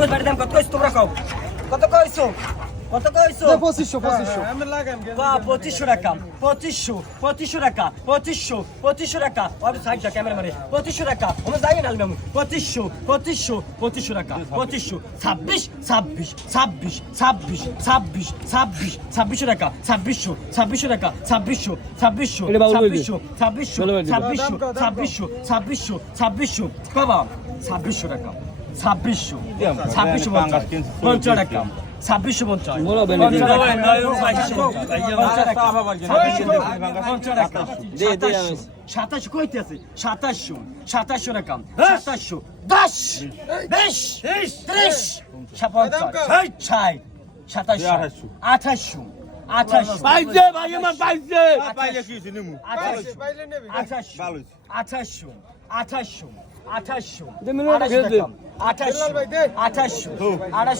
তোমাদের বাড়ির দাম কত কইছো তোমরা কও কত কইছো কত কইছো 2500 আমি লাগাম বাহ 2500 টাকা 2500 টাকা 2500 টাকা আর সাইড দা ক্যামেরা মারে 2500 টাকা আমরা যাই না আলবাম 2500 টাকা 2500 26 টাকা 26 টাকা 26 কবা 2600 টাকা 2650 টাকা 27 কইতে আছে 2700 টাকা 2700 10 20 30 28 বাইজে ভাই আমার বাইজে পাইলে কি হইছে নিমু পাইলে নেবে 2800 দে মিনিট দিয়ে দে 2800 টাকা